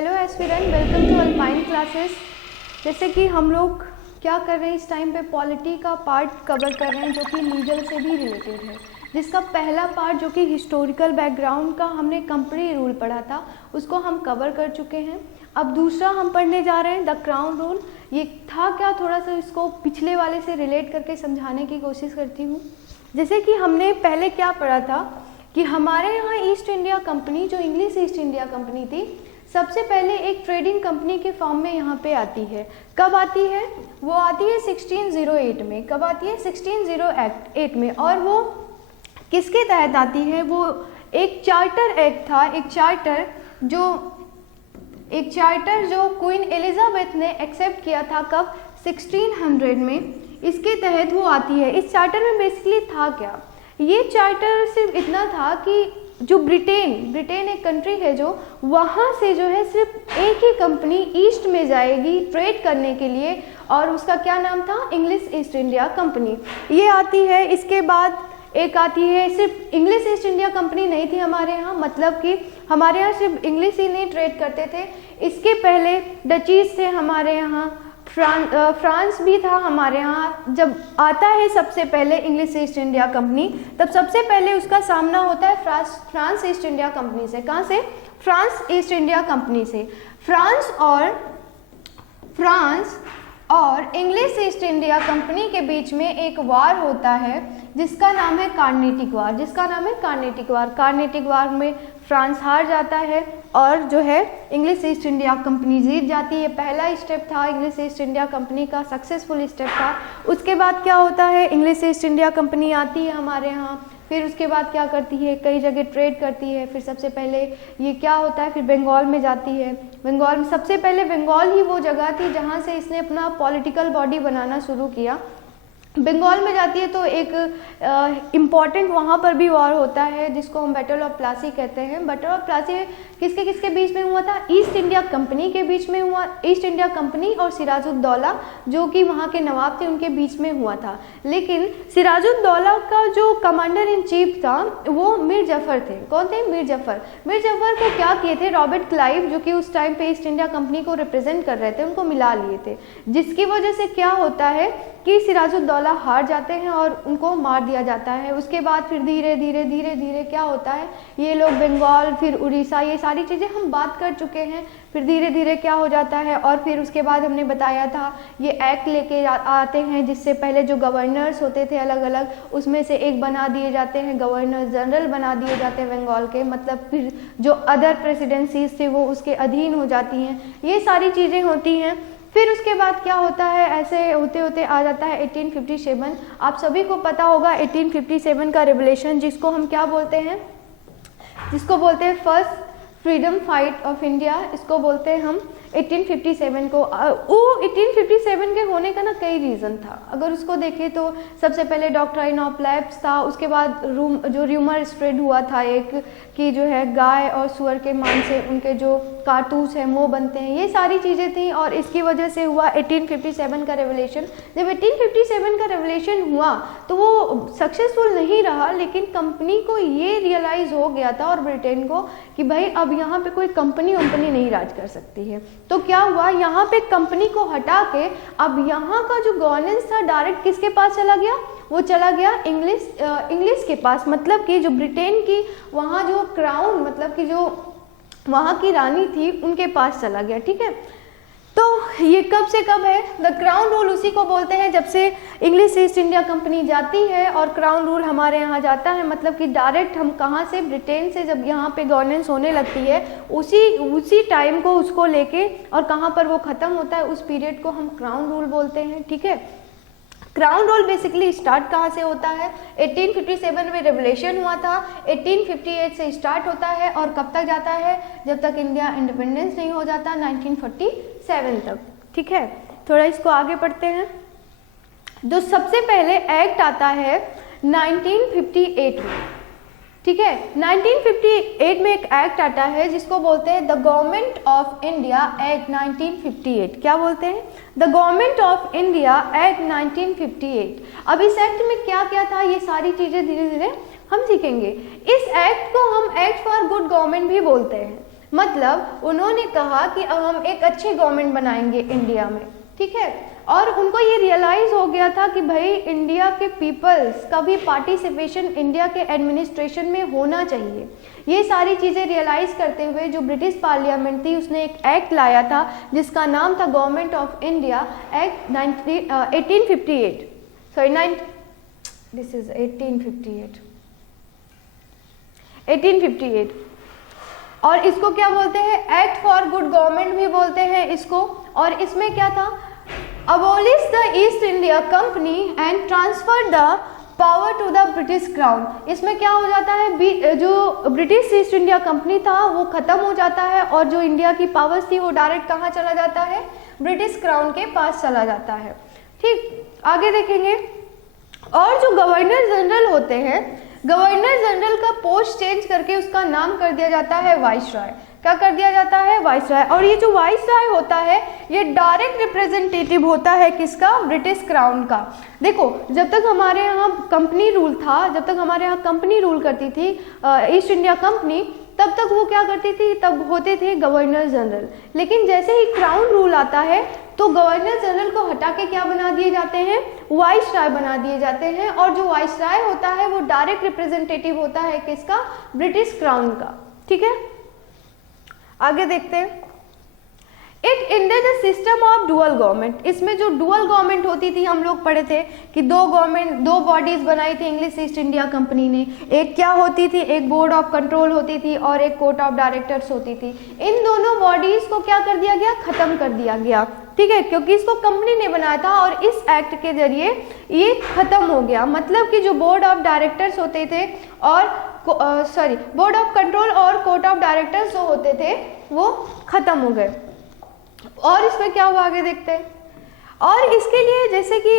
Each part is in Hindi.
Hello aspirant, welcome to Alpine classes. जैसे कि हम लोग क्या कर रहे हैं इस टाइम पे पॉलिटी का पार्ट कवर कर रहे हैं जो कि लीगल से भी रिलेटेड है। जिसका पहला पार्ट जो कि हिस्टोरिकल बैकग्राउंड का हमने कंपनी रूल पढ़ा था उसको हम कवर कर चुके हैं। अब दूसरा हम पढ़ने जा रहे हैं द क्राउन रूल। ये था क्या, थोड़ा सा इसको पिछले वाले से रिलेट करके समझाने की कोशिश करती हूँ। जैसे कि हमने पहले क्या पढ़ा था कि हमारे यहाँ ईस्ट इंडिया कंपनी, जो इंग्लिश ईस्ट इंडिया कंपनी थी, सबसे पहले एक ट्रेडिंग कंपनी के फॉर्म में यहाँ पे आती है। कब आती है? वो आती है 1608 में। कब आती है? 1608 में। और वो किसके तहत आती है? वो एक चार्टर एक्ट था, एक चार्टर जो क्वीन एलिजाबेथ ने एक्सेप्ट किया था। कब? 1600 में। इसके तहत वो आती है। इस चार्टर में बेसिकली था क्या? ये चार्टर सिर्फ इतना था कि जो ब्रिटेन एक कंट्री है, जो वहाँ से जो है सिर्फ एक ही कंपनी ईस्ट में जाएगी ट्रेड करने के लिए, और उसका क्या नाम था? English east India company. ये आती है। इसके बाद एक आती है, सिर्फ इंग्लिश ईस्ट इंडिया कंपनी नहीं थी हमारे यहाँ, मतलब कि हमारे यहाँ सिर्फ इंग्लिश ही नहीं ट्रेड करते थे। इसके पहले डचीज थे हमारे यहाँ, फ्रांस भी था हमारे यहाँ। जब आता है सबसे पहले इंग्लिश ईस्ट इंडिया कंपनी, तब सबसे पहले उसका सामना होता है फ्रांस ईस्ट इंडिया कंपनी से। कहाँ से? फ्रांस ईस्ट इंडिया कंपनी से। फ्रांस और इंग्लिश ईस्ट इंडिया कंपनी के बीच में एक वार होता है जिसका नाम है कार्नेटिक वार। कार्नेटिक वार में फ्रांस हार जाता है और जो है इंग्लिश ईस्ट इंडिया कंपनी जीत जाती है। पहला स्टेप था इंग्लिश ईस्ट इंडिया कंपनी का, सक्सेसफुल स्टेप था। उसके बाद क्या होता है? इंग्लिश ईस्ट इंडिया कंपनी आती है हमारे यहाँ। फिर उसके बाद क्या करती है? कई जगह ट्रेड करती है। फिर सबसे पहले ये क्या होता है? फिर बंगाल में जाती है। बंगाल में सबसे पहले बंगाल ही वो जगह थी जहाँ से इसने अपना पॉलिटिकल बॉडी बनाना शुरू किया। बंगाल में जाती है तो एक इम्पॉर्टेंट वहाँ पर भी वॉर होता है जिसको हम बैटल ऑफ प्लासी कहते हैं। बैटल ऑफ प्लासी किसके बीच में हुआ था? ईस्ट इंडिया कंपनी के बीच में हुआ। ईस्ट इंडिया कंपनी और सिराजुद्दौला जो कि वहाँ के नवाब थे, उनके बीच में हुआ था। लेकिन सिराजुद्दौला का जो कमांडर इन चीफ था वो मीर जफर थे। कौन थे? मीर जफर को क्या किए थे? रॉबर्ट क्लाइव, जो कि उस टाइम पे ईस्ट इंडिया कंपनी को रिप्रेजेंट कर रहे थे, उनको मिला लिए थे। जिसकी वजह से क्या होता है कि सिराजुद्दौला हार जाते हैं और उनको मार दिया जाता है। उसके बाद फिर धीरे धीरे क्या होता है, ये लोग बंगाल, फिर उड़ीसा, ये सारी चीज़ें हम बात कर चुके हैं। फिर धीरे धीरे क्या हो जाता है, और फिर उसके बाद हमने बताया था ये एक्ट लेके आते हैं जिससे पहले जो गवर्नर्स होते थे अलग अलग, उसमें से एक बना दिए जाते हैं, गवर्नर जनरल बना दिए जाते हैं बंगाल के। मतलब फिर जो अदर प्रेसिडेंसीज थे वो उसके अधीन हो जाती हैं। ये सारी चीज़ें होती हैं। फिर उसके बाद क्या होता है, ऐसे होते होते आ जाता है 1857। आप सभी को पता होगा 1857 का रेवोल्यूशन, जिसको हम क्या बोलते हैं? जिसको बोलते हैं first freedom fight of India. इसको बोलते हैं हम 1857 को। वो 1857 के होने का ना कई रीज़न था। अगर उसको देखें तो सबसे पहले डॉक्ट्राइन ऑफ लैप्स था। उसके बाद जो र्यूमर स्प्रेड हुआ था एक कि जो है गाय और सुअर के मांस से उनके जो कारतूस हैं वो बनते हैं, ये सारी चीज़ें थी। और इसकी वजह से हुआ 1857 का रेवोल्यूशन। जब 1857 का रेवोल्यूशन हुआ तो वो सक्सेसफुल नहीं रहा, लेकिन कंपनी को ये रियलाइज़ हो गया था और ब्रिटेन को कि भाई अब यहाँ पे कोई कंपनी नहीं राज कर सकती है। तो क्या हुआ, यहाँ पे कंपनी को हटा के अब यहाँ का जो गवर्नेंस था डायरेक्ट किसके पास चला गया? वो चला गया इंग्लिश के पास। मतलब कि जो ब्रिटेन की वहाँ जो क्राउन, मतलब कि जो वहाँ की रानी थी, उनके पास चला गया। ठीक है, तो ये कब से कब है? द क्राउन रूल उसी को बोलते हैं जब से इंग्लिश ईस्ट इंडिया कंपनी जाती है और क्राउन रूल हमारे यहाँ जाता है। मतलब कि डायरेक्ट हम कहाँ से, ब्रिटेन से जब यहाँ पे गवर्नेंस होने लगती है उसी टाइम को उसको लेके, और कहाँ पर वो ख़त्म होता है उस पीरियड को हम क्राउन रूल बोलते हैं। ठीक है, क्राउन रूल बेसिकली स्टार्ट कहाँ से होता है? 1857 में रेवोल्यूशन हुआ था, 1858 से स्टार्ट होता है और कब तक जाता है? जब तक इंडिया इंडिपेंडेंस नहीं हो जाता, 1947 तक। ठीक है, थोड़ा इसको आगे पढ़ते हैं। जो सबसे पहले एक्ट आता है 1958 में। ठीक है, 1958 में एक एक्ट आता है जिसको बोलते हैं the government of India act 1958। क्या बोलते हैं? The government of India act 1958। अब इस एक्ट में क्या क्या था, ये सारी चीज़ें धीरे धीरे हम सीखेंगे। इस एक्ट को हम एक्ट फॉर गुड गवर्नमेंट भी बोलते हैं। मतलब उन्होंने कहा कि अब हम एक अच्छी गवर्नमेंट बनाएंगे इंडिया में, ठीक है। और उनको ये रियलाइज़ हो गया था कि भाई इंडिया के पीपल्स का भी पार्टिसिपेशन इंडिया के एडमिनिस्ट्रेशन में होना चाहिए। ये सारी चीज़ें रियलाइज़ करते हुए जो ब्रिटिश पार्लियामेंट थी उसने एक एक्ट लाया था जिसका नाम था government of India act 1858, sorry this is 1858 और इसको क्या बोलते हैं, एक्ट फॉर गुड गवर्नमेंट भी बोलते हैं इसको। और इसमें क्या था, abolish the East India Company and transfer the power to the British Crown. इसमें क्या हो जाता है, जो ब्रिटिश ईस्ट इंडिया कंपनी था वो खत्म हो जाता है और जो इंडिया की पावर्स थी वो डायरेक्ट कहाँ चला जाता है, ब्रिटिश क्राउन के पास चला जाता है। ठीक, आगे देखेंगे। और जो गवर्नर जनरल होते हैं, गवर्नर जनरल का पोस्ट चेंज करके उसका नाम कर दिया जाता है वाइसरॉय। क्या कर दिया जाता है, वाइसरॉय। और ये जो वाइसरॉय होता है ये डायरेक्ट रिप्रेजेंटेटिव होता है किसका, ब्रिटिश क्राउन का। देखो जब तक हमारे यहाँ कंपनी रूल था, जब तक हमारे यहाँ कंपनी रूल करती थी ईस्ट इंडिया कंपनी, तब तक वो क्या करती थी, तब होते थे गवर्नर जनरल। लेकिन जैसे ही क्राउन रूल आता है तो गवर्नर जनरल को हटा के क्या बना दिए जाते हैं, वाइसरॉय बना दिए जाते हैं। और जो वाइसरॉय होता है वो डायरेक्ट रिप्रेजेंटेटिव होता है किसका, ब्रिटिश क्राउन का। ठीक है, आगे देखते हैं। It ended the system of dual government. इसमें जो डुअल गवर्नमेंट होती थी, हम लोग पढ़े थे कि दो बॉडीज बनाई थी इंग्लिश ईस्ट इंडिया कंपनी ने। एक क्या होती थी, एक बोर्ड ऑफ कंट्रोल होती थी और एक कोर्ट ऑफ डायरेक्टर्स होती थी। इन दोनों बॉडीज को क्या कर दिया गया, खत्म कर दिया गया। ठीक है, क्योंकि इसको कंपनी ने बनाया था और इस एक्ट के जरिए ये खत्म हो गया। मतलब कि जो बोर्ड ऑफ डायरेक्टर्स होते थे और बोर्ड ऑफ कंट्रोल और कोर्ट ऑफ डायरेक्टर्स जो होते थे वो खत्म हो गए। और इसमें क्या हुआ आगे देखते हैं। और इसके लिए जैसे कि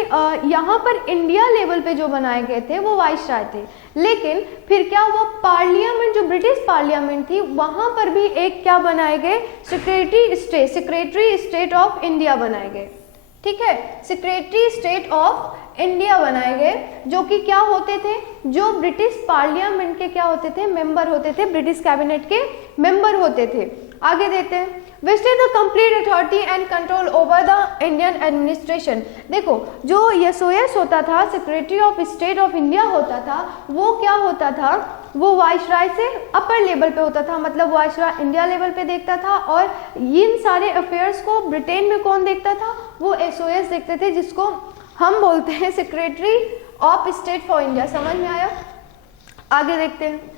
यहाँ पर इंडिया लेवल पे जो बनाए गए थे वो वाइसरॉय थे, लेकिन फिर क्या हुआ, पार्लियामेंट जो ब्रिटिश पार्लियामेंट थी वहाँ पर भी एक क्या बनाए गए, सेक्रेटरी स्टेट ऑफ इंडिया बनाए गए। ठीक है, सेक्रेटरी स्टेट ऑफ इंडिया बनाए गए, जो कि क्या होते थे, जो ब्रिटिश पार्लियामेंट के क्या होते थे, मेंबर होते थे, ब्रिटिश कैबिनेट के मेंबर होते थे। आगे देते हैं। Vested the complete authority and control over the Indian administration. देखो जो एसओएस होता था, secretary of state of India होता था, वो क्या होता था, वो वाइसरॉय से अपर लेवल पे होता था। मतलब वाइसरॉय इंडिया लेवल पे देखता था और इन सारे अफेयर्स को ब्रिटेन में कौन देखता था, वो एसओएस देखते थे, जिसको हम बोलते हैं secretary of state for India. समझ में आया? आगे देखते हैं।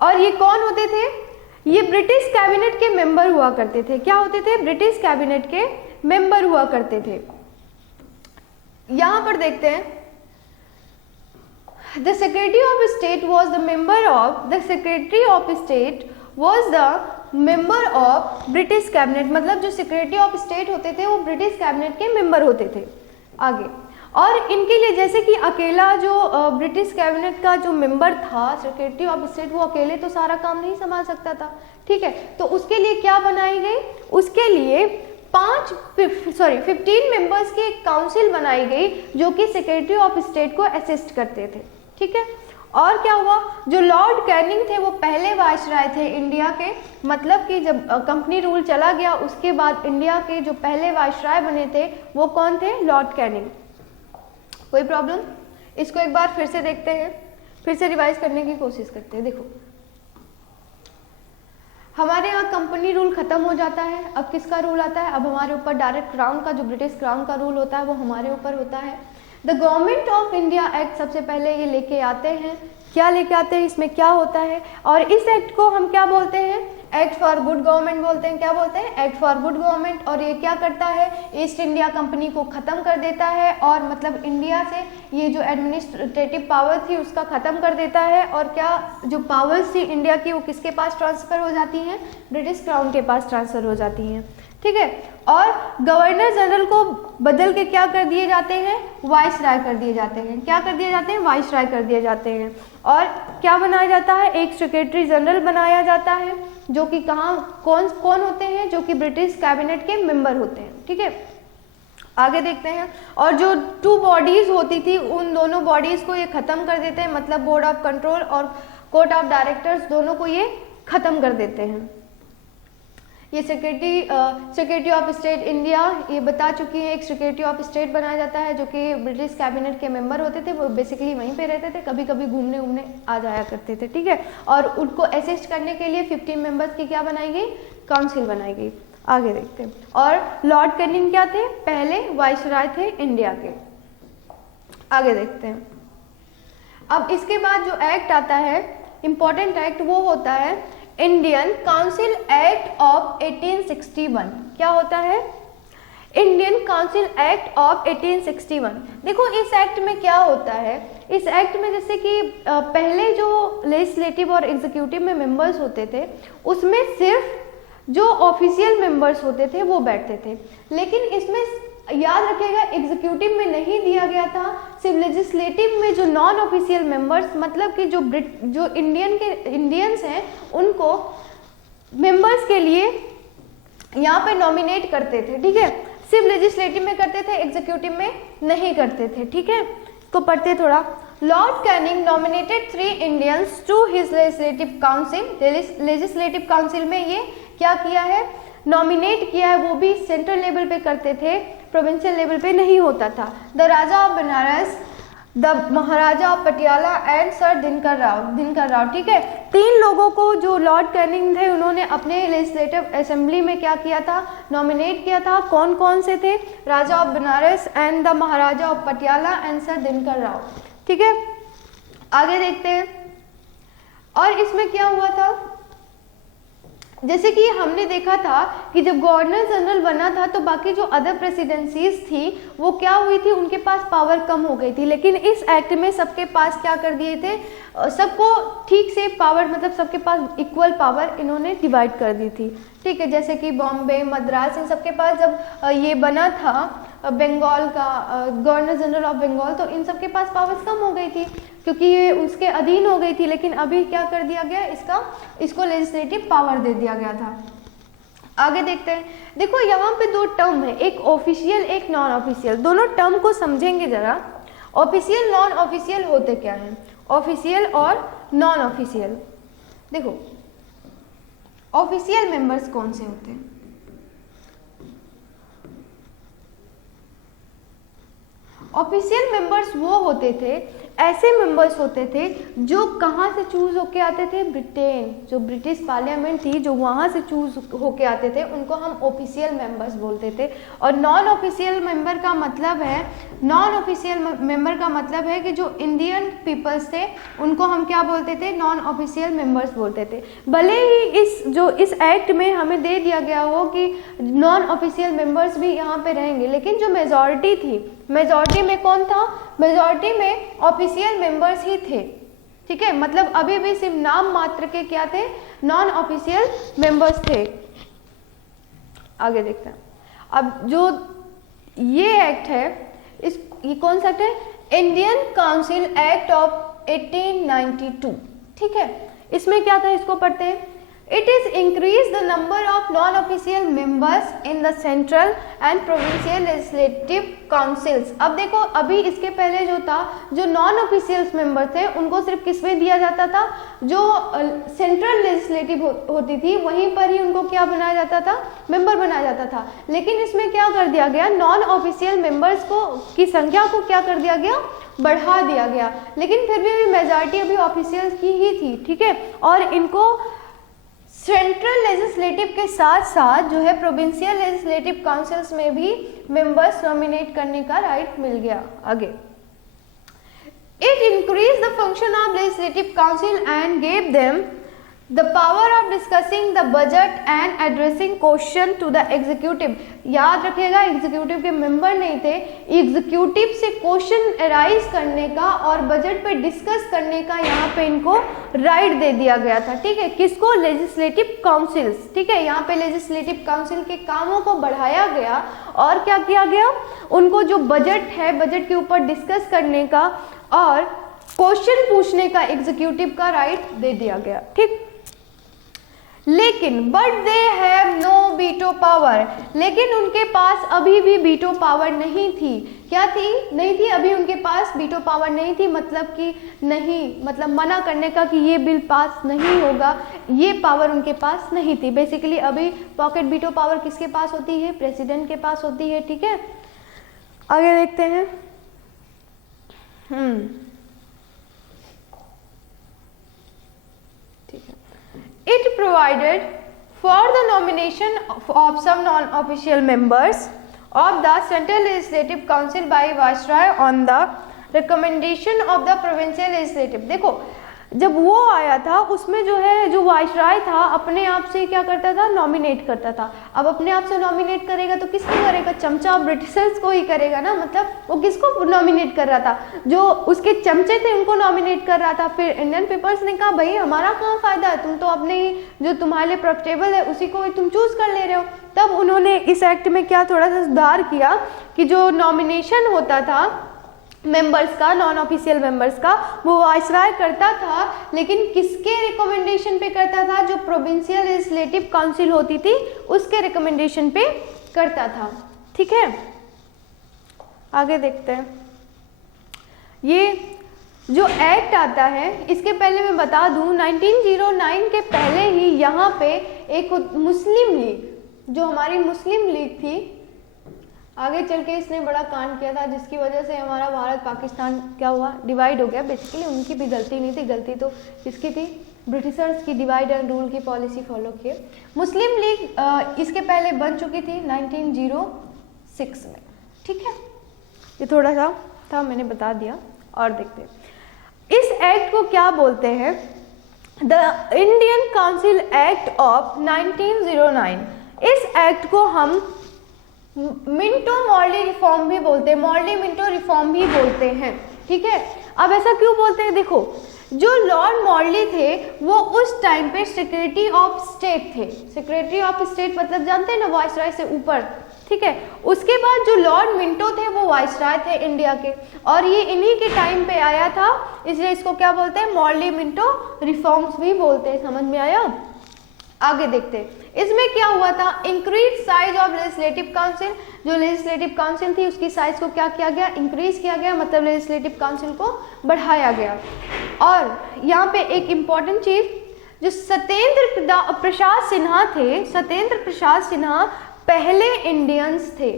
और ये कौन होते थे, ये ब्रिटिश कैबिनेट के मेंबर हुआ करते थे। क्या होते थे, ब्रिटिश कैबिनेट के मेंबर हुआ करते थे। यहां पर देखते हैं, the secretary of state was the member of member of British cabinet. मतलब जो सेक्रेटरी ऑफ स्टेट होते थे वो ब्रिटिश कैबिनेट के मेंबर होते थे। आगे, और इनके लिए जैसे कि अकेला जो ब्रिटिश कैबिनेट का जो मेंबर था, सेक्रेटरी ऑफ स्टेट, वो अकेले तो सारा काम नहीं संभाल सकता था। ठीक है, तो उसके लिए क्या बनाई गई, उसके लिए 15 मेंबर्स की एक काउंसिल बनाई गई जो कि सेक्रेटरी ऑफ स्टेट को असिस्ट करते थे। ठीक है, और क्या हुआ, जो लॉर्ड कैनिंग थे वो पहले वाइसरॉय थे इंडिया के। मतलब कि जब कंपनी रूल चला गया उसके बाद इंडिया के जो पहले वाइसरॉय बने थे वो कौन थे, लॉर्ड कैनिंग। कोई प्रॉब्लम? इसको एक बार फिर से देखते हैं, फिर से रिवाइज करने की कोशिश करते हैं। देखो हमारे यहाँ कंपनी रूल खत्म हो जाता है, अब किसका रूल आता है, अब हमारे ऊपर डायरेक्ट क्राउन का, जो ब्रिटिश क्राउन का रूल होता है वो हमारे ऊपर होता है। The government of India act सबसे पहले ये लेके आते हैं। क्या लेके आते हैं, इसमें क्या होता है, और इस एक्ट को हम क्या बोलते हैं, एक्ट फॉर गुड गवर्नमेंट बोलते हैं। क्या बोलते हैं, एक्ट फॉर गुड गवर्नमेंट। और ये क्या करता है, ईस्ट इंडिया कंपनी को ख़त्म कर देता है और मतलब इंडिया से ये जो एडमिनिस्ट्रेटिव पावर थी उसका ख़त्म कर देता है। और क्या जो पावर्स थी इंडिया की वो किसके पास ट्रांसफ़र हो जाती हैं, ब्रिटिश क्राउन के पास ट्रांसफ़र हो जाती हैं। ठीक है, और गवर्नर जनरल को बदल के क्या कर दिए जाते हैं, वाइसरॉय कर दिए जाते हैं। क्या कर दिए जाते हैं, वाइसरॉय कर दिए जाते हैं। और क्या बनाया जाता है, एक सेक्रेटरी जनरल बनाया जाता है, जो कि कौन होते हैं, जो कि ब्रिटिश कैबिनेट के मेंबर होते हैं। ठीक है, आगे देखते हैं। और जो 2 बॉडीज होती थी उन दोनों बॉडीज को ये खत्म कर देते हैं। मतलब बोर्ड ऑफ कंट्रोल और कोर्ट ऑफ डायरेक्टर्स दोनों को ये खत्म कर देते हैं। ये सेक्रेटरी ऑफ स्टेट इंडिया ये बता चुकी है, एक सेक्रेटरी ऑफ स्टेट बनाया जाता है जो कि ब्रिटिश कैबिनेट के मेंबर होते थे, वो बेसिकली वहीं पे रहते थे, कभी कभी घूमने उमने आ जाया करते थे, ठीक है। और उनको असिस्ट करने के लिए 15 मेंबर्स की क्या बनाई गई, काउंसिल बनाई गई। आगे देखते हैं। और लॉर्ड कैनिंग क्या थे, पहले वाइसराय थे इंडिया के। आगे देखते हैं। अब इसके बाद जो एक्ट आता है, इंपॉर्टेंट एक्ट, वो होता है इंडियन काउंसिल एक्ट ऑफ 1861। क्या होता है, इंडियन काउंसिल एक्ट ऑफ 1861। देखो इस एक्ट में क्या होता है, इस एक्ट में जैसे कि पहले जो लेजिस्लेटिव और एग्जीक्यूटिव में मेंबर्स होते थे उसमें सिर्फ जो ऑफिशियल मेंबर्स होते थे वो बैठते थे, लेकिन इसमें याद रखिएगा एग्जीक्यूटिव में नहीं दिया गया था, सिर्फ लेजिस्लेटिव में जो नॉन ऑफिशियल मेंबर्स, मतलब कि जो इंडियंस हैं उनको मेंबर्स के लिए यहाँ पे नॉमिनेट करते थे, ठीक है। सिर्फ लेजिस्लेटिव में करते थे, एग्जीक्यूटिव में नहीं करते थे, ठीक है। तो पढ़ते थोड़ा। Lord Canning nominated 3 Indians to his legislative council. Legislative council में ये क्या किया है, नॉमिनेट किया है, वो भी सेंट्रल लेवल पे करते थे, प्रोविंशियल लेवल पे नहीं होता था। The Raja of Banaras, the maharaja of Patiala and sir Dinkar Rao, ठीक है। 3 लोगों को जो लॉर्ड कैनिंग थे उन्होंने अपने लेजिस्लेटिव असेंबली में क्या किया था, नॉमिनेट किया था। कौन कौन से थे, raja of Banaras and the maharaja of Patiala and sir Dinkar Rao, ठीक है। आगे देखते हैं। और इसमें क्या हुआ था, जैसे कि हमने देखा था कि जब गवर्नर जनरल बना था तो बाकी जो अदर प्रेसिडेंसीज थी वो क्या हुई थी, उनके पास पावर कम हो गई थी, लेकिन इस एक्ट में सबके पास क्या कर दिए थे, सबको ठीक से पावर, मतलब सबके पास इक्वल पावर इन्होंने डिवाइड कर दी थी, ठीक है। जैसे कि बॉम्बे, मद्रास, इन सबके पास जब ये बना था बंगाल का गवर्नर जनरल ऑफ बंगाल, तो इन सबके पास पावर्स कम हो गई थी क्योंकि ये उसके अधीन हो गई थी, लेकिन अभी क्या कर दिया गया, इसको लेजिस्लेटिव पावर दे दिया गया था। आगे देखते हैं। देखो यहाँ पे 2 टर्म है, एक ऑफिशियल एक नॉन ऑफिशियल। दोनों टर्म को समझेंगे जरा। ऑफिशियल नॉन ऑफिशियल होते क्या हैं, ऑफिशियल और नॉन ऑफिशियल। देखो ऑफिशियल मेंबर्स कौन से होते हैं, ऑफिशियल मेंबर्स वो होते थे, ऐसे मेंबर्स होते थे जो कहाँ से चूज होके आते थे, ब्रिटेन, जो ब्रिटिश पार्लियामेंट थी जो वहाँ से चूज होके आते थे, उनको हम ऑफिशियल मेंबर्स बोलते थे। और नॉन ऑफिशियल मेंबर का मतलब है, नॉन ऑफिशियल मेंबर का मतलब है कि जो इंडियन पीपल्स थे उनको हम क्या बोलते थे, नॉन ऑफिशियल मेंबर्स बोलते थे। भले ही इस एक्ट में हमें दे दिया गया हो कि नॉन ऑफिशियल मेंबर्स भी यहाँ पे रहेंगे, लेकिन जो मेजॉरिटी थी, मेजॉरिटी में कौन था, मेजॉरिटी में ऑफिशियल मेंबर्स ही थे, ठीक है। मतलब अभी भी सिर्फ नाम मात्र के क्या थे, नॉन ऑफिशियल मेंबर्स थे। आगे देखते हैं। अब जो ये एक्ट है, ये कौन सा एक्ट है, इंडियन काउंसिल एक्ट ऑफ 1892, ठीक है। इसमें क्या था, इसको पढ़ते हैं। It is increase the number of non-official members in the central and provincial legislative councils। अब देखो अभी इसके पहले जो था, जो नॉन ऑफिशियल मेंबर थे उनको सिर्फ किसमें दिया जाता था, जो सेंट्रल लेजिस्लेटिव होती थी वहीं पर ही उनको क्या बनाया जाता था, मेंबर बनाया जाता था। लेकिन इसमें क्या कर दिया गया, नॉन ऑफिशियल मेंबर्स की संख्या को क्या कर दिया गया, बढ़ा दिया गया। लेकिन फिर भी मेजॉरिटी अभी ऑफिशियल की ही थी, ठीक है। और इनको सेंट्रल लेजिस्लेटिव के साथ साथ जो है प्रोविंशियल लेजिस्लेटिव काउंसिल्स में भी मेंबर्स नॉमिनेट करने का राइट मिल गया। आगे, it increase the function of legislative council and gave them the power of discussing the budget and addressing question to the executive. याद रखिएगा एग्जीक्यूटिव के मेंबर नहीं थे, एग्जीक्यूटिव से क्वेश्चन अराइज करने का और बजट पे डिस्कस करने का यहाँ पे इनको राइट दे दिया गया था, ठीक है। किसको, लेजिस्लेटिव काउंसिल्स, ठीक है। यहाँ पे लेजिस्लेटिव काउंसिल के कामों को बढ़ाया गया और क्या किया गया, उनको जो बजट है, बजट के ऊपर डिस्कस करने का और क्वेश्चन पूछने का एग्जीक्यूटिव का राइट दे दिया गया, ठीक। लेकिन but they have no veto power, लेकिन उनके पास अभी भी वीटो पावर नहीं थी। क्या थी? नहीं थी, अभी उनके पास वीटो पावर नहीं थी, मतलब कि नहीं, मतलब मना करने का कि ये बिल पास नहीं होगा, ये पावर उनके पास नहीं थी। बेसिकली अभी पॉकेट वीटो पावर किसके पास होती है? प्रेसिडेंट के पास होती है। ठीक है, आगे देखते हैं। It provided for the nomination of some non-official members of the Central Legislative Council by Viceroy on the recommendation of the Provincial Legislative। देखो जब वो आया था उसमें जो है जो वाइसराय था अपने आप से क्या करता था? नॉमिनेट करता था। अब अपने आप से नॉमिनेट करेगा तो किसको करेगा? चमचा ब्रिटिशर्स को ही करेगा ना, मतलब वो किसको नॉमिनेट कर रहा था? जो उसके चमचे थे उनको नॉमिनेट कर रहा था। फिर इंडियन पीपल्स ने कहा भाई हमारा कहाँ फायदा है, तुम तो अपने ही जो तुम्हारे लिए प्रॉफिटेबल है उसी को तुम चूज कर ले रहे हो। तब उन्होंने इस एक्ट में क्या थोड़ा सा सुधार किया कि जो नॉमिनेशन होता था मेंबर्स का, नॉन ऑफिशियल मेंबर्स का, वो वाइसराय करता था, लेकिन किसके रिकमेंडेशन पे करता था? जो प्रोविंशियल लेजिस्लेटिव काउंसिल होती थी उसके रिकमेंडेशन पे करता था। ठीक है, आगे देखते हैं। ये जो एक्ट आता है इसके पहले मैं बता दूं 1909 के पहले ही यहाँ पे एक मुस्लिम लीग, जो हमारी मुस्लिम लीग थी, आगे चल के इसने बड़ा कांड किया था जिसकी वजह से हमारा भारत पाकिस्तान क्या हुआ? डिवाइड हो गया। बेसिकली उनकी भी गलती नहीं थी, गलती तो किसकी थी? ब्रिटिशर्स की डिवाइड एंड रूल की पॉलिसी फॉलो किए। मुस्लिम लीग इसके पहले बन चुकी थी 1906 में। ठीक है, ये थोड़ा सा था, मैंने बता दिया। और देखते हैं इस एक्ट को क्या बोलते हैं? The Indian council act of 1909। इस एक्ट को हम मिंटो मॉर्ली रिफॉर्म भी बोलते हैं, मॉर्ली मिंटो रिफॉर्म भी बोलते हैं। ठीक है, अब ऐसा क्यों बोलते हैं? देखो जो लॉर्ड मॉर्ली थे वो उस टाइम पे सेक्रेटरी ऑफ स्टेट थे। सेक्रेटरी ऑफ स्टेट मतलब जानते हैं ना, वाइसराय से ऊपर। ठीक है, उसके बाद जो लॉर्ड मिंटो थे वो वाइसराय थे इंडिया के, और ये इन्हीं के टाइम पे आया था, इसलिए इसको क्या बोलते हैं? मॉर्ली मिंटो रिफॉर्म्स भी बोलते हैं। समझ में आया? आगे देखते हैं इसमें क्या हुआ था? Increase size of legislative council. जो लेजिस्लेटिव काउंसिल थी उसकी साइज को क्या किया गया? इंक्रीज किया गया, मतलब लेजिस्लेटिव काउंसिल को बढ़ाया गया। और यहाँ पे एक इंपॉर्टेंट चीज, जो सत्येंद्र प्रसाद सिन्हा थे, सत्येंद्र प्रसाद सिन्हा पहले इंडियंस थे।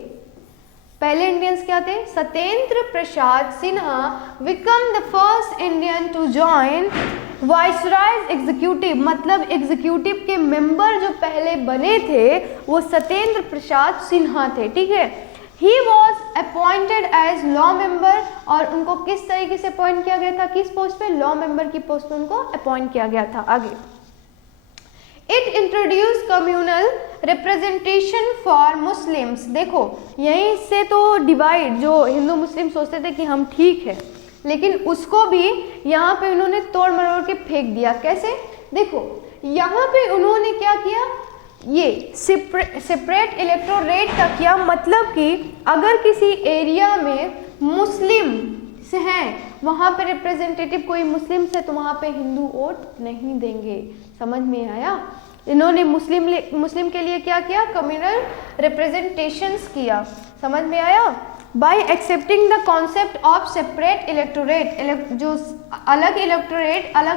पहले इंडियंस क्या थे? Satyendra Prasad Sinha become the first Indian to join viceroy's executive, मतलब एग्जीक्यूटिव के मेंबर जो पहले बने थे वो सत्येंद्र प्रसाद सिन्हा थे। ठीक है, he was appointed as law member, और उनको किस तरीके से अपॉइंट किया गया था? किस पोस्ट पे? लॉ मेंबर की पोस्ट पे उनको अपॉइंट किया गया था। आगे, it introduce communal representation for Muslims. देखो यहीं से तो डिवाइड, जो हिंदू मुस्लिम सोचते थे कि हम ठीक है, लेकिन उसको भी यहाँ पे उन्होंने तोड़ मरोड़ के फेंक दिया। कैसे? देखो यहाँ पे उन्होंने क्या किया? ये सेपरेट इलेक्टोरेट का किया, मतलब कि अगर किसी एरिया में मुस्लिम से हैं, वहाँ पे रिप्रेजेंटेटिव कोई मुस्लिम से, तो वहाँ पे हिंदू वोट नहीं देंगे। समझ में आया? इन्होंने मुस्लिम के लिए क्या किया? कम्युनल रिप्रेजेंटेशंस किया। समझ में आया? By accepting the concept of separate electorate, जो अलग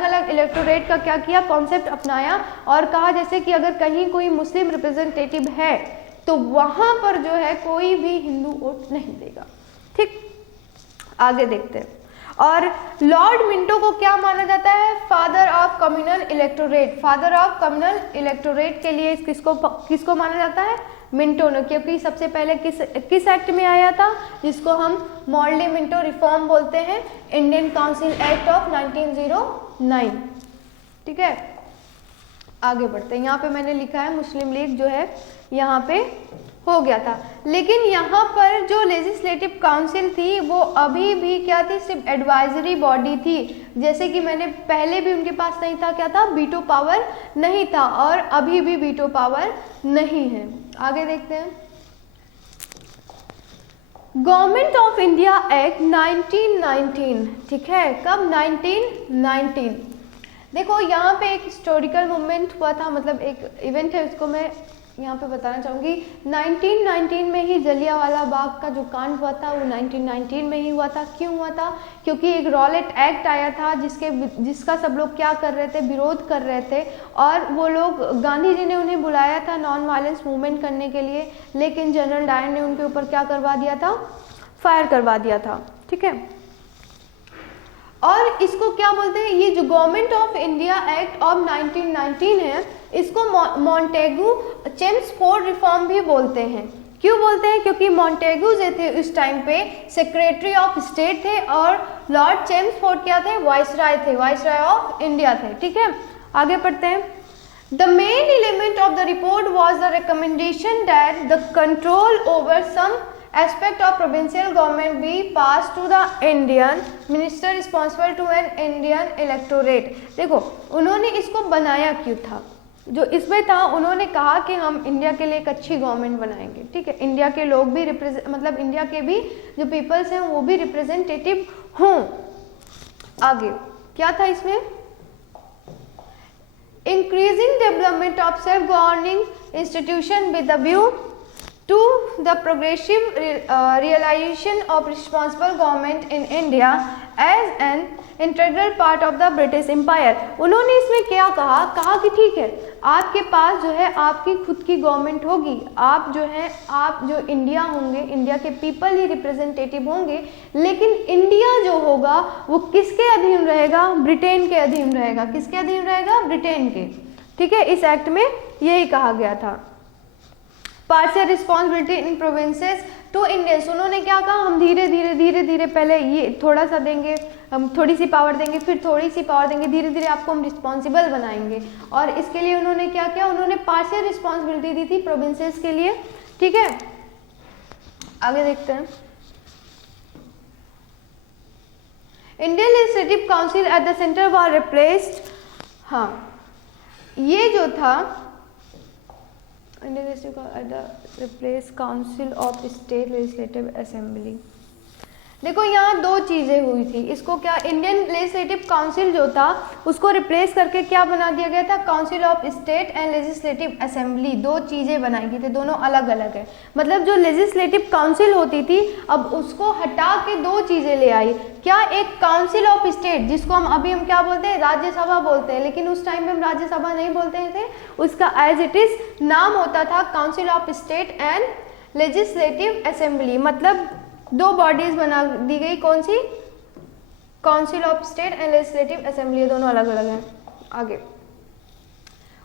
अलग इलेक्टोरेट का क्या किया? कॉन्सेप्ट अपनाया, और कहा जैसे कि अगर कहीं कोई मुस्लिम रिप्रेजेंटेटिव है तो वहाँ पर जो है कोई भी हिंदू वोट नहीं देगा। ठीक, आगे देखते हैं। और लॉर्ड मिंटो को क्या माना जाता है? Father of communal electorate. Father of communal electorate के लिए किसको माना जाता है? मिंटो ने, क्योंकि सबसे पहले किस एक्ट में आया था, जिसको हम मॉर्ली मिंटो रिफॉर्म बोलते हैं, इंडियन काउंसिल एक्ट ऑफ 1909। ठीक है, आगे बढ़ते हैं। यहाँ पे मैंने लिखा है मुस्लिम लीग जो है यहाँ पे हो गया था, लेकिन यहाँ पर जो लेजिस्लेटिव काउंसिल थी वो अभी भी क्या थी? सिर्फ एडवाइजरी बॉडी थी। जैसे कि मैंने पहले भी उनके पास नहीं था, क्या था? वीटो पावर नहीं था, और अभी भी वीटो पावर नहीं है। आगे देखते हैं। Government of India act 1919। ठीक है, कब? 1919। देखो यहाँ पे एक हिस्टोरिकल मूवमेंट हुआ था, मतलब एक इवेंट है, उसको मैं यहाँ पे बताना चाहूँगी। 1919 में ही जलियांवाला बाग का जो कांड हुआ था वो 1919 में ही हुआ था। क्यों हुआ था? क्योंकि एक रॉलेट एक्ट आया था जिसका सब लोग क्या कर रहे थे, विरोध कर रहे थे, और वो लोग, गांधी जी ने उन्हें बुलाया था नॉन वायलेंस मूवमेंट करने के लिए, लेकिन जनरल डायर ने उनके ऊपर क्या करवा दिया था, फायर करवा दिया था। ठीक है, और इसको क्या बोलते हैं, ये जो government of India act of 1919 है, इसको मॉन्टेगू चेम्सफोर्ड रिफॉर्म भी बोलते हैं। क्यों बोलते हैं? क्योंकि मॉन्टेगू जो थे उस टाइम पे सेक्रेटरी ऑफ स्टेट थे, और लॉर्ड चेम्सफोर्ड क्या थे, वाइसराय थे, वाइसराय ऑफ इंडिया थे। ठीक है, आगे पढ़ते हैं। The main element of the report was the recommendation that the control over some aspect of provincial government be passed to the Indian minister responsible to an Indian electorate। देखो उन्होंने इसको बनाया क्यों था, जो इसमें था, उन्होंने कहा कि हम इंडिया के लिए एक अच्छी गवर्नमेंट बनाएंगे। ठीक है, इंडिया के लोग भी मतलब इंडिया के भी जो पीपल्स हैं वो भी रिप्रेजेंटेटिव हों। आगे क्या था इसमें, increasing development of self governing institution with the view to the progressive realization of responsible government in India as an integral part of the British Empire। उन्होंने इसमें क्या कहा, कहा कि ठीक है, आपके पास जो है आपकी खुद की गवर्नमेंट होगी, आप जो है, आप जो इंडिया होंगे, इंडिया के पीपल ही रिप्रेजेंटेटिव होंगे, लेकिन इंडिया जो होगा वो किसके अधीन रहेगा, ब्रिटेन के अधीन रहेगा। किसके अधीन रहेगा? ब्रिटेन के। ठीक है, इस एक्ट में यही कहा गया था। Partial responsibility in provinces to Indians, उन्होंने क्या कहा, हम धीरे धीरे पहले ये थोड़ा सा देंगे, हम थोड़ी सी पावर देंगे, फिर थोड़ी सी पावर देंगे, धीरे धीरे आपको हम रिस्पॉन्सिबल बनाएंगे। और इसके लिए उन्होंने क्या किया, उन्होंने पार्शियल रिस्पॉन्सिबिलिटी दी थी प्रोविंसेस के लिए। ठीक है, आगे देखते हैं। Indian legislative council at the centre was replaced. हाँ, ये जो था Indian Legislative at the replace Council of State Legislative Assembly। देखो यहाँ दो चीज़ें हुई थी, इसको क्या, इंडियन लेजिस्लेटिव काउंसिल जो था उसको रिप्लेस करके क्या बना दिया गया था, council of state and legislative assembly. दो चीज़ें बनाई गई थी, दोनों अलग अलग है। मतलब जो लेजिस्लेटिव काउंसिल होती थी, अब उसको हटा के दो चीज़ें ले आई। क्या? एक काउंसिल ऑफ स्टेट, जिसको हम क्या बोलते हैं, राज्यसभा बोलते हैं, लेकिन उस टाइम में हम राज्यसभा नहीं बोलते थे, उसका एज इट इज नाम होता था council of state and legislative assembly. मतलब दो बॉडीज बना दी गई, कौन सी, council of state and legislative assembly, दोनों अलग अलग हैं। आगे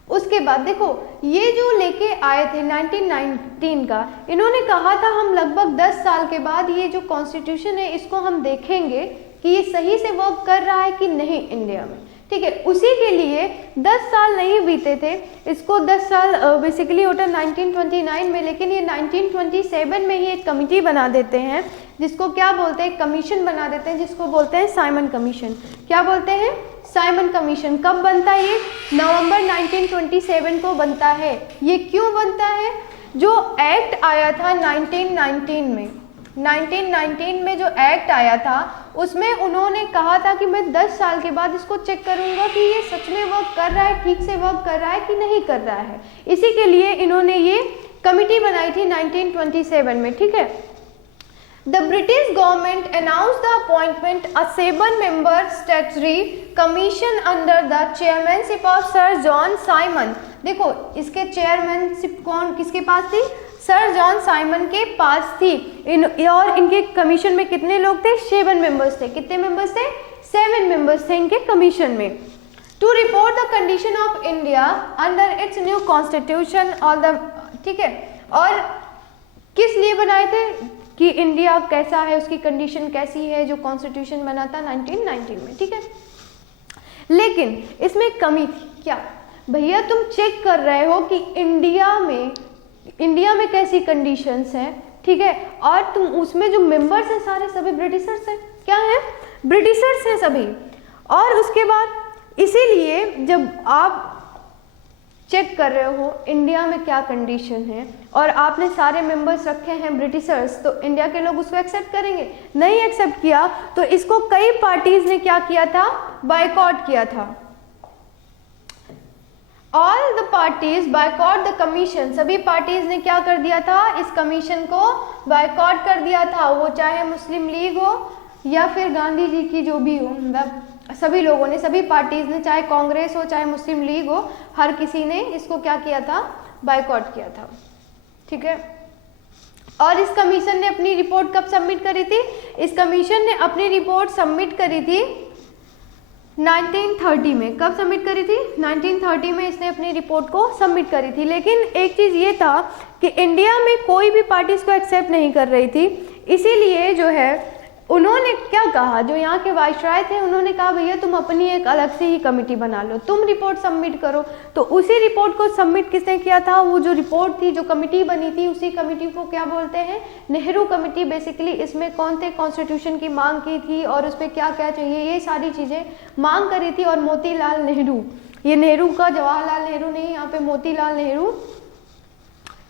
उसके बाद देखो, ये जो लेके आए थे 1919 का, इन्होंने कहा था हम लगभग 10 साल के बाद ये जो कॉन्स्टिट्यूशन है इसको हम देखेंगे कि ये सही से वर्क कर रहा है कि नहीं इंडिया में। ठीक है, उसी के लिए 10 साल नहीं बीते थे, इसको 10 साल बेसिकली होता 1929 में, लेकिन ये 1927 में ही एक कमिटी बना देते हैं, जिसको क्या बोलते हैं, कमीशन बना देते हैं, जिसको बोलते हैं साइमन कमीशन। क्या बोलते हैं? Simon commission. कब बनता है ये? नवंबर 1927 को बनता है। ये क्यों बनता है? जो एक्ट आया था 1919 में जो एक्ट आया था उसमें उन्होंने कहा था कि मैं 10 साल के बाद इसको चेक करूंगा कि ये सच में वर्क कर रहा है, ठीक से वर्क कर रहा है कि नहीं कर रहा है। इसी के लिए इन्होंने ये कमिटी बनाई थी 1927 में। ठीक है, The British government announced the appointment a 7-member statutory commission under the chairmanship of Sir John Simon। देखो इसके चेयरमैनशिप कौन किसके पास थी? सर जॉन साइमन के पास थी। और इनके कमीशन में कितने लोग थे? 7 मेंबर्स थे। कितने मेंबर्स थे? 7 मेंबर्स थे इनके कमीशन में। To report the condition of India under its new constitution all the, ठीक है, और किस लिए बनाए थे कि इंडिया कैसा है, उसकी कंडीशन कैसी है, जो कॉन्स्टिट्यूशन बना था 1919 में। ठीक है, लेकिन इसमें कमी थी। क्या भैया, तुम चेक कर रहे हो कि इंडिया में कैसी कंडीशंस हैं, ठीक है, और तुम उसमें जो मेंबर्स हैं सारे सभी ब्रिटिशर्स हैं। क्या है? ब्रिटिशर्स हैं सभी। और उसके बाद इसीलिए जब आप चेक कर रहे हो इंडिया में क्या कंडीशन है और आपने सारे मेंबर्स रखे हैं ब्रिटिशर्स, तो इंडिया के लोग उसको एक्सेप्ट करेंगे? नहीं एक्सेप्ट किया, तो इसको कई पार्टीज ने क्या किया था? बायकॉट किया था। All the parties boycott the commission, सभी पार्टीज ने क्या कर दिया था, इस कमीशन को बायकॉट कर दिया था, वो चाहे मुस्लिम लीग हो या फिर गांधी जी की जो भी हो, मतलब सभी लोगों ने, सभी पार्टीज ने, चाहे कांग्रेस हो चाहे मुस्लिम लीग हो, हर किसी ने इसको क्या किया था, बायकॉट किया था। ठीक है, और इस कमीशन ने अपनी रिपोर्ट कब सबमिट करी थी, इस कमीशन ने अपनी रिपोर्ट सबमिट करी थी 1930 में। कब सबमिट करी थी, 1930 में इसने अपनी रिपोर्ट को सबमिट करी थी। लेकिन एक चीज़ ये था कि इंडिया में कोई भी पार्टी इसको एक्सेप्ट नहीं कर रही थी, इसीलिए जो है उन्होंने क्या कहा, जो यहाँ के वाइसराय थे उन्होंने कहा भैया तुम अपनी एक अलग से ही कमेटी बना लो, तुम रिपोर्ट सबमिट करो। तो उसी रिपोर्ट को सबमिट किसने किया था, वो जो रिपोर्ट थी, जो कमेटी बनी थी, उसी कमेटी को क्या बोलते हैं, नेहरू कमेटी। बेसिकली इसमें कौन थे, कॉन्स्टिट्यूशन की मांग की थी और उसमें क्या क्या चाहिए, ये सारी चीज़ें मांग करी थी। और मोतीलाल नेहरू, ये नेहरू का जवाहरलाल नेहरू नहीं, यहाँ पे मोतीलाल नेहरू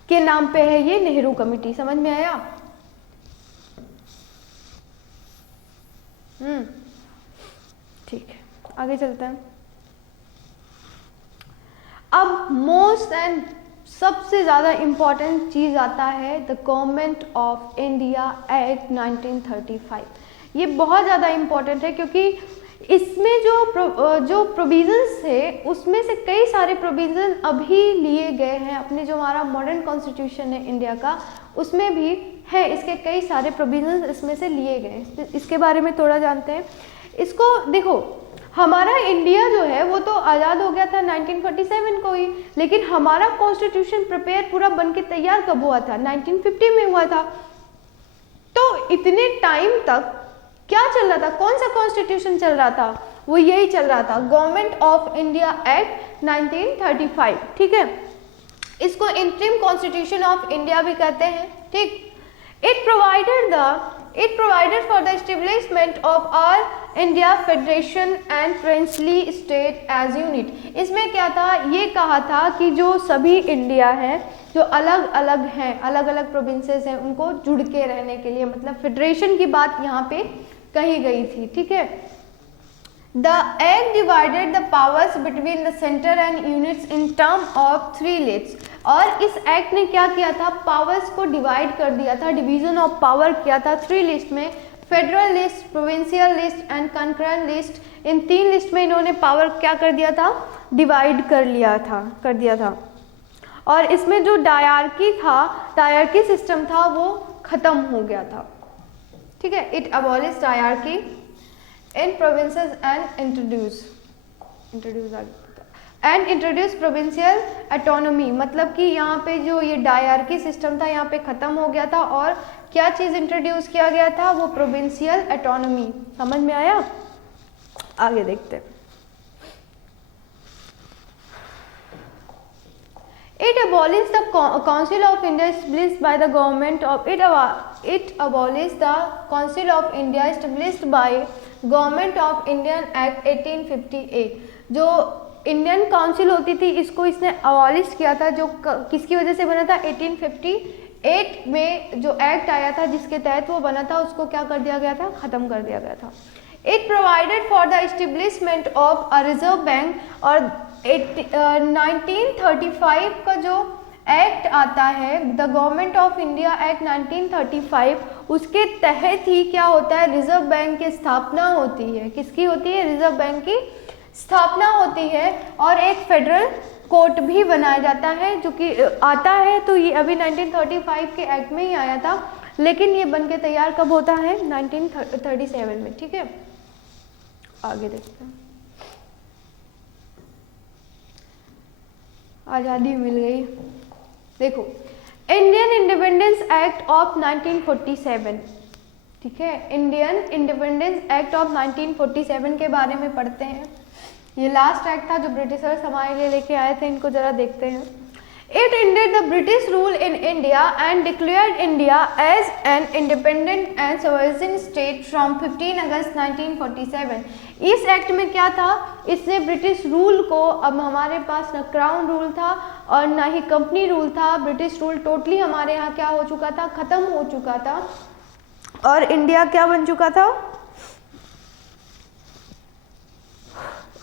के नाम पे है ये नेहरू कमेटी। समझ में आया? ठीक है, आगे चलते हैं। अब मोस्ट एंड सबसे ज़्यादा इम्पॉर्टेंट चीज़ आता है the government of India act 1935। ये बहुत ज़्यादा इम्पॉर्टेंट है क्योंकि इसमें जो प्रोविजंस थे उसमें से कई सारे प्रोविजन अभी लिए गए हैं। अपने जो हमारा मॉडर्न कॉन्स्टिट्यूशन है इंडिया का, उसमें भी है, इसके कई सारे प्रोविजंस इसमें से लिए गए। इसके बारे में थोड़ा जानते हैं। इसको देखो, हमारा इंडिया जो है वो तो आज़ाद हो गया था 1947 को ही, लेकिन हमारा कॉन्स्टिट्यूशन प्रिपेयर पूरा बन के तैयार कब हुआ था, 1950 में हुआ था। तो इतने टाइम तक क्या चल रहा था, कौन सा कॉन्स्टिट्यूशन चल रहा था, वो यही चल रहा था, गवर्नमेंट ऑफ इंडिया एक्ट 1935। ठीक है, इसको इंटरिम कॉन्स्टिट्यूशन ऑफ इंडिया भी कहते हैं। ठीक, it provided for the establishment of all India federation and princely state as unit. इसमें क्या था, ये कहा था कि जो सभी इंडिया है, जो अलग अलग हैं, अलग अलग प्रोविंसेस हैं, उनको जुड़ के रहने के लिए, मतलब फेडरेशन की बात यहाँ पे कही गई थी। ठीक है, the act divided the powers between the centre and units in term of 3 lists. और इस एक्ट ने क्या किया था, पावर्स को डिवाइड कर दिया था, डिवीजन ऑफ पावर किया था 3 लिस्ट में, federal list, provincial list and concurrent list. In 3 list में इन्होंने पावर क्या कर दिया था, डिवाइड कर दिया था। और इसमें जो डायरकी सिस्टम था वो खत्म हो गया था। ठीक है, it abolish dyarchy in provinces and introduce provincial autonomy. मतलब कि यहाँ पे जो ये डायरकी सिस्टम था यहाँ पे खत्म हो गया था और क्या चीज़ इंट्रोड्यूस किया गया था, वो प्रोविंशियल ऑटोनॉमी। समझ में आया? आगे देखते हैं। It abolished the Council of India established by the government of it abolished the Council of India established by Government of Indian Act 1858। जो इंडियन काउंसिल होती थी इसको इसने अबॉलिश किया था, जो किसकी वजह से बना था, 1858 में जो एक्ट आया था जिसके तहत वो बना था, उसको क्या कर दिया गया था, खत्म कर दिया गया था। It provided for the establishment of a reserve bank. और 1935 का जो एक्ट आता है, the government of India act 1935, उसके तहत ही क्या होता है, रिजर्व बैंक की स्थापना होती है। किसकी होती है, रिजर्व बैंक की स्थापना होती है। और एक फेडरल कोर्ट भी बनाया जाता है, जो कि आता है, तो ये अभी 1935 के एक्ट में ही आया था, लेकिन ये बन के तैयार कब होता है, 1937 में। ठीक है, आगे देखते हैं। आज़ादी मिल गई। देखो, इंडियन इंडिपेंडेंस एक्ट ऑफ 1947। ठीक है, इंडियन इंडिपेंडेंस एक्ट ऑफ 1947 के बारे में पढ़ते हैं। ये लास्ट एक्ट था जो ब्रिटिशर्स हमारे लिए लेके आए थे, इनको जरा देखते हैं। It ended the British rule in India and declared India as an independent and sovereign state from 15 अगस्त 1947। इस एक्ट में क्या था, इसने ब्रिटिश रूल को, अब हमारे पास न क्राउन रूल था और ना ही कंपनी रूल था, ब्रिटिश रूल टोटली हमारे यहाँ क्या हो चुका था, खत्म हो चुका था, और इंडिया क्या बन चुका था,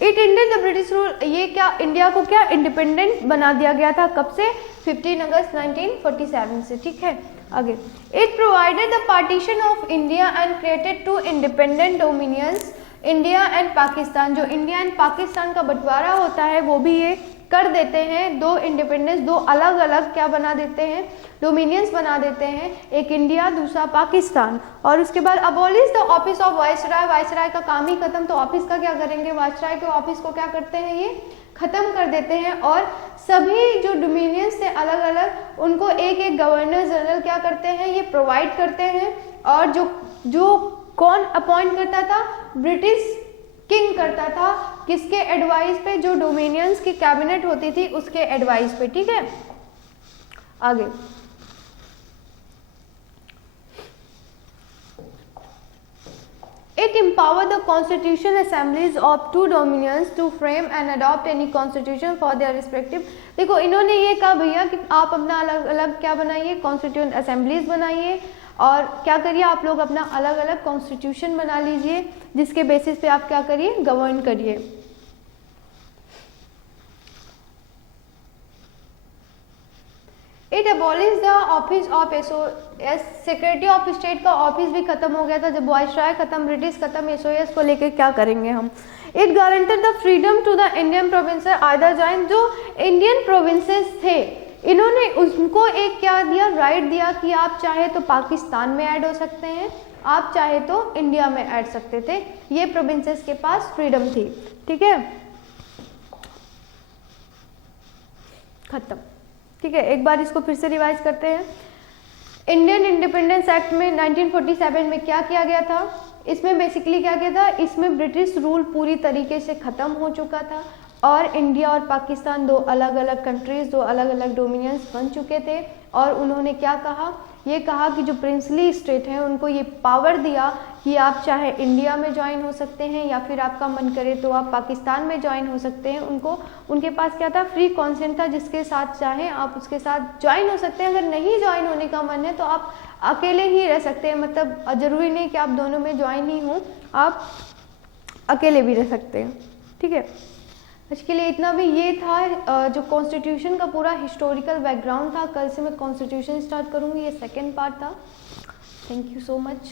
it Indian the British rule, ये क्या इंडिया को क्या इंडिपेंडेंट बना दिया गया था, कब से? 15 अगस्त 1947 से, ठीक है। आगे, it provided the partition of India and created 2 independent dominions, India and Pakistan. जो इंडिया एंड पाकिस्तान का बंटवारा होता है वो भी ये कर देते हैं, 2 इंडिपेंडेंस, 2 अलग अलग क्या बना देते हैं, डोमिनियंस बना देते हैं, एक इंडिया दूसरा पाकिस्तान। और उसके बाद abolish the office of viceroy, viceroy का काम ही खत्म, तो ऑफिस का क्या करेंगे, वाइसराय के ऑफिस को क्या करते हैं, ये खत्म कर देते हैं। और सभी जो डोमिनियंस थे अलग अलग, उनको एक एक गवर्नर जनरल क्या करते हैं, ये प्रोवाइड करते हैं। और जो कौन अपॉइंट करता था, ब्रिटिश किंग करता था, किसके एडवाइस पे, जो डोमिनियंस की कैबिनेट होती थी उसके एडवाइस पे, ठीक है। आगे, It empowered the constitutional assemblies of 2 dominions to frame and adopt any constitution for their respective। देखो इन्होंने ये कहा भैया कि आप अपना अलग अलग क्या बनाइए, कॉन्स्टिट्यूशन असेंबलीज बनाइए, और क्या करिए आप लोग अपना अलग अलग कॉन्स्टिट्यूशन बना लीजिए, जिसके बेसिस पे आप क्या करिए, गवर्न करिए। It abolish the office of SOS, secretary of state का ऑफिस भी खत्म हो गया था, जब वाइसराय खत्म, ब्रिटिश खत्म, एसओएस को लेकर क्या करेंगे हम। It guaranteed the freedom to the Indian provinces either join, जो इंडियन प्रोविंसेस थे इन्होंने उनको एक क्या दिया, राइट दिया कि आप चाहे तो पाकिस्तान में ऐड हो सकते हैं, आप चाहे तो इंडिया में ऐड सकते थे, ये प्रोविंसेस के पास फ्रीडम थी, ठीक है। खत्म, ठीक है। एक बार इसको फिर से रिवाइज करते हैं। इंडियन इंडिपेंडेंस एक्ट में 1947 में क्या किया गया था, इसमें बेसिकली क्या किया था, इसमें ब्रिटिश रूल पूरी तरीके से ख़त्म हो चुका था और इंडिया और पाकिस्तान 2 अलग अलग कंट्रीज़, 2 अलग अलग डोमिनियंस बन चुके थे। और उन्होंने क्या कहा, ये कहा कि जो प्रिंसली स्टेट हैं उनको ये पावर दिया कि आप चाहे इंडिया में ज्वाइन हो सकते हैं या फिर आपका मन करे तो आप पाकिस्तान में ज्वाइन हो सकते हैं। उनको, उनके पास क्या था, फ्री कॉन्सेंट था, जिसके साथ चाहें आप उसके साथ ज्वाइन हो सकते हैं। अगर नहीं ज्वाइन होने का मन है तो आप अकेले ही रह सकते हैं, मतलब ज़रूरी नहीं कि आप दोनों में ज्वाइन ही हों, आप अकेले भी रह सकते हैं, ठीक है। आज के लिए इतना भी, ये था जो कॉन्स्टिट्यूशन का पूरा हिस्टोरिकल बैकग्राउंड था। कल से मैं कॉन्स्टिट्यूशन स्टार्ट करूँगी, ये सेकेंड पार्ट था। Thank you so much.